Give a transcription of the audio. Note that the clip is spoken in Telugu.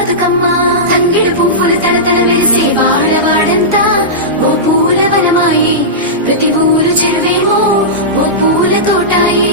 బతుకమ్మ తంగిడు పువ్వులు తలతల వెలిసే వాడవాడంతా ఓ పూల వనమాయి ప్రతి పూలు చెరువేమో ఓ పూల తోటాయి.